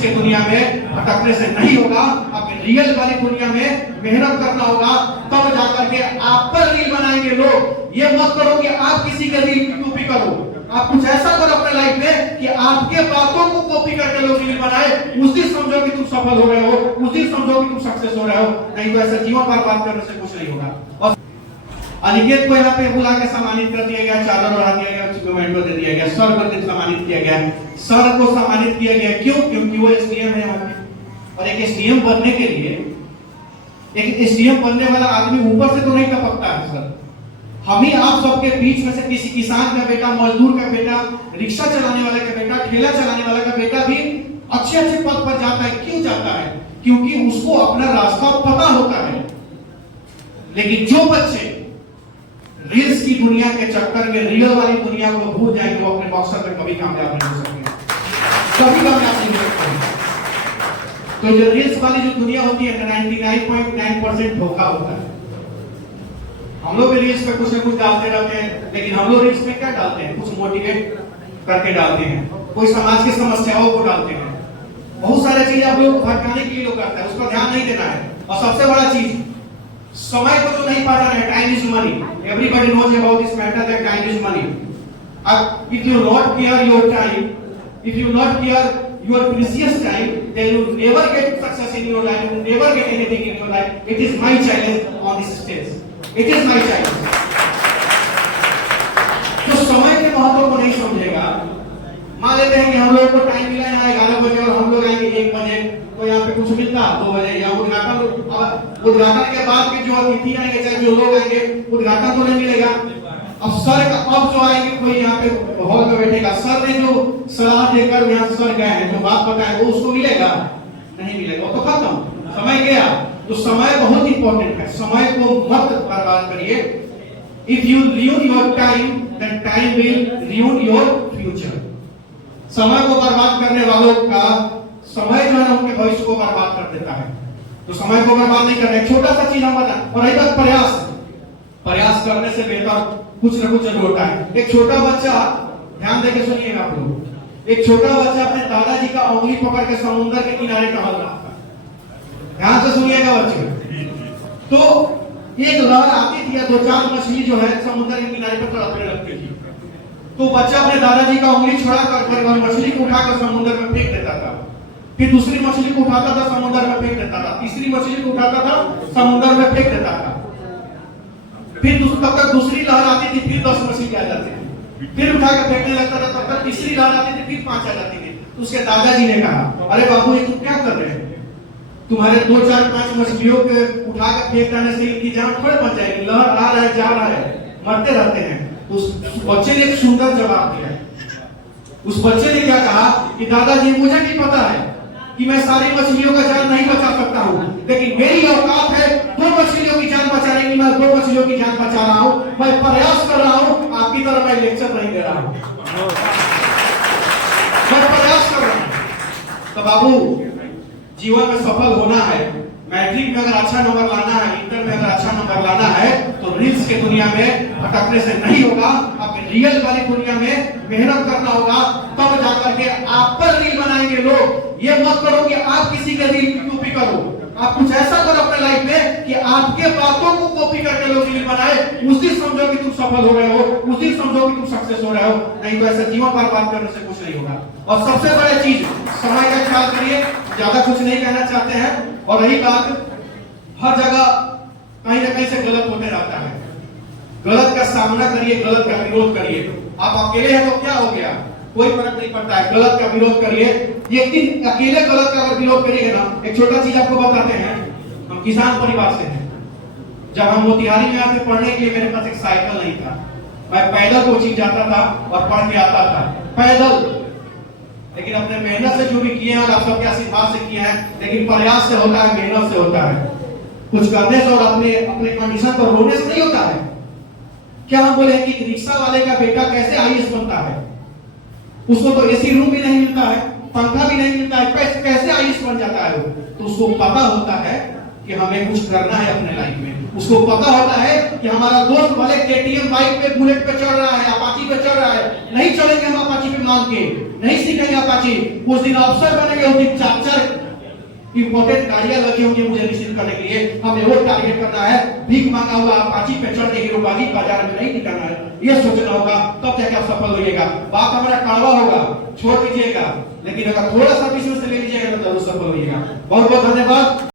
Reels की दुनिया में भटकने से नहीं होगा। आपके रियल वाली दुनिया में मेहनत करना होगा, तब जाकर के आप पर रील बनाएंगे लोग। ये मत करो कि आप किसी के रील की कॉपी करो, आप कुछ ऐसा करो अपने लाइफ में कि आपके बातों को कॉपी करके लोग रील बनाए। उस दिन समझो कि तुम सफल हो रहे हो, उस दिन समझो कि तुम सक्सेस हो रहे हो, नहीं तो ऐसा जीवन बर्बाद करने से कुछ नहीं होगा। और अनिकेत को यहाँ पे बुला के सम्मानित कर दिया गया, चादर ओढ़ा दिया गया, मेंटो दे दिया गया, सर को सम्मानित किया गया। सर को सम्मानित किया गया क्यों? क्योंकि वो एसडीएम है यहाँ पे। और एक एसडीएम बनने के लिए, एक एसडीएम बनने वाला आदमी ऊपर से तो नहीं टपकता है सर। हम ही आप सबके बीच में से किसी किसान का बेटा, मजदूर का बेटा, रिक्शा चलाने वाले का बेटा, ठेला चलाने वाले का बेटा भी अच्छे अच्छे पद पर जाता है। क्यों जाता है? क्योंकि उसको अपना रास्ता पता होता है। लेकिन जो बच्चे रील्स की दुनिया के चक्कर में रियल वाली दुनिया को भूल जाएंगे, वो अपने मकसद में कभी कामयाब नहीं हो सकते, कभी कामयाब नहीं हो सकते। तो जो रील्स वाली जो दुनिया होती है 99.9% धोखा होता है। हम लोग भी रील्स पे कुछ ना कुछ डालते रहते हैं, लेकिन हम लोग रील्स में क्या डालते हैं? कुछ मोटिवेट करके डालते हैं, कोई समाज की समस्याओं को डालते हैं, बहुत सारे चीजें आप लोग भटकाने के लिए लोग करते हैं, उस पर ध्यान नहीं देना है। और सबसे बड़ा चीज, समय को जो नहीं पहचाना है, time is money. Everybody knows about this matter that time is money. अब if you not care your time, if you not care your precious time, then you never get success in your life, you never get anything in your life. It is my challenge on this stage. It is my challenge. तो समय के महत्व को नहीं समझेगा। मान लेते हैं कि हम लोगों को टाइम मिला है 11 बजे और हम लोग आएंगे 1 बजे, तो यहाँ पे कुछ मिलता 2 बजे, या उद्घाटन के बाद के जो अतिथि आएंगे, चाहे जो लोग आएंगे, उद्घाटन तो नहीं मिलेगा। अब सर का अब जो आएंगे, कोई यहाँ पे हॉल में बैठेगा, सर ने जो सलाह देकर यहाँ सर गए हैं, जो बात बताए, वो उसको मिलेगा? नहीं मिलेगा, वो तो खत्म, समय गया। तो समय बहुत इंपॉर्टेंट है, समय को मत बर्बाद करिए। If you ruin your time, then time will ruin your future. समय को बर्बाद करने वालों का समय जो है उनके भविष्य को बर्बाद कर देता है। तो समय को बर्बाद नहीं करना है। छोटा सा चीज हम बता, और रही बात प्रयास करने से बेहतर कुछ न कुछ जरूर होता है। एक छोटा बच्चा, ध्यान देके सुनिएगा आप लोग, एक छोटा बच्चा अपने दादाजी का उंगली पकड़ के समुद्र के किनारे टहल रहा था। ध्यान से सुनिएगा बच्चे। तो एक लहर आती थी, 2-4 मछली जो है समुद्र के किनारे पर तड़पने लगती थी। तो बच्चा अपने दादाजी का उंगली छुड़ा कर मछली को उठाकर समुद्र में फेंक देता था। फिर दूसरी मछली को उठाता था, समुद्र में फेंक देता था। तीसरी मछली को उठाता था, समुद्र में फेंक देता था। फिर तब तक दूसरी लहर आती थी, फिर 10 मछली आ जाती थी। फिर उठाकर फेंकने लगता था, तब तक तीसरी लहर आती थी, फिर 5 आ जाती थी। तो उसके दादाजी ने कहा, अरे बाबू ये तुम क्या कर रहे हैं? तुम्हारे 2, 4, 5 मछलियों के उठाकर फेंक देने से इनकी जान थोड़े बच जाएगी। लहर आ रहा है, जा रहा है, मरते रहते हैं। तो उस बच्चे ने एक सुंदर जवाब दिया। उस बच्चे ने क्या कहा कि दादाजी मुझे नहीं पता है कि मैं सारी मछलियों का जान नहीं बचा सकता हूँ, लेकिन मेरी औकात है 2 मछलियों की जान बचाने की। मैं 2 मछलियों की जान बचा रहा हूँ, मैं प्रयास कर रहा हूँ। आपकी तरह मैं लेक्चर नहीं दे रहा हूँ, मैं प्रयास कर रहा हूँ। तो बाबू, जीवन में सफल होना है, मैट्रिक में अगर अच्छा नंबर लाना है, इंटर में अगर अच्छा नंबर लाना है, तो रील्स के दुनिया में भटकने से नहीं होगा। आपके रियल वाली दुनिया में मेहनत करना होगा, तब जाकर के आप पर रील बनाएंगे लोग। ये मत करो कि आप किसी के रील की कॉपी करो, आप कुछ ऐसा करो अपने लाइफ में कि आपके बातों को कॉपी करके लोग रील बनाए। उस दिन समझो कि तुम सफल हो रहे हो, उस दिन समझो कि तुम सक्सेस हो रहे हो, नहीं तो ऐसा जीवन बर्बाद करने से कुछ नहीं होगा। और सबसे बड़ी चीज, समय का ख्याल करिए। ज्यादा कुछ नहीं कहना चाहते हैं। और रही बात, हर जगह कहीं ना कहीं से गलत होते रहता है। गलत का सामना करिए, गलत का विरोध करिए। आप अकेले हैं तो क्या हो गया, कोई फर्क नहीं पड़ता है। गलत का विरोध करिए। एक दिन अकेले गलत का अगर विरोध करिएगा ना, एक छोटा चीज आपको बताते हैं। हम किसान परिवार से हैं। जब हम मोतिहारी में आते पढ़ने के लिए, मेरे पास एक साइकिल नहीं था। मैं पैदल कोचिंग जाता था और पढ़ के आता था पैदल। लेकिन अपने मेहनत से जो भी किए हैं, और आप सबके आशीर्वाद से किए हैं, लेकिन प्रयास से होता है, मेहनत से होता है। कुछ करने से और अपने कंडीशन पर रोने से नहीं होता है। क्या हम बोले कि रिक्शा वाले का बेटा कैसे आईएएस बनता है? उसको तो एसी रूम भी नहीं मिलता है, पंखा भी नहीं मिलता है, कैसे आईएएस बन जाता है वो? तो उसको पता होता है कि हमें कुछ करना है अपने लाइफ में। उसको पता होता है कि हमारा दोस्त भले केटीएम बाइक पे, बुलेट पे चढ़ रहा है, अपाची पे चढ़ रहा है, नहीं चलेंगे हम अपाची पे, मान के नहीं सीखेंगे अपाची, उस दिन अफसर बनेंगे, उस दिन 4-4 इंपोर्टेड गाड़ियां लगी होंगी मुझे रिसीव करने के लिए। हमें वो टारगेट करना है, भीख मांगा हुआ अपाची पे चढ़ के हीरोबाजी बाजार में नहीं दिखाना है, ये सोचना होगा, तब जाके आप सफल होइएगा। बात हमारा कड़वा होगा, छोड़ दीजिएगा, लेकिन अगर थोड़ा सा विश्वास से ले लीजिएगा तो जरूर सफल होइएगा। बहुत बहुत धन्यवाद।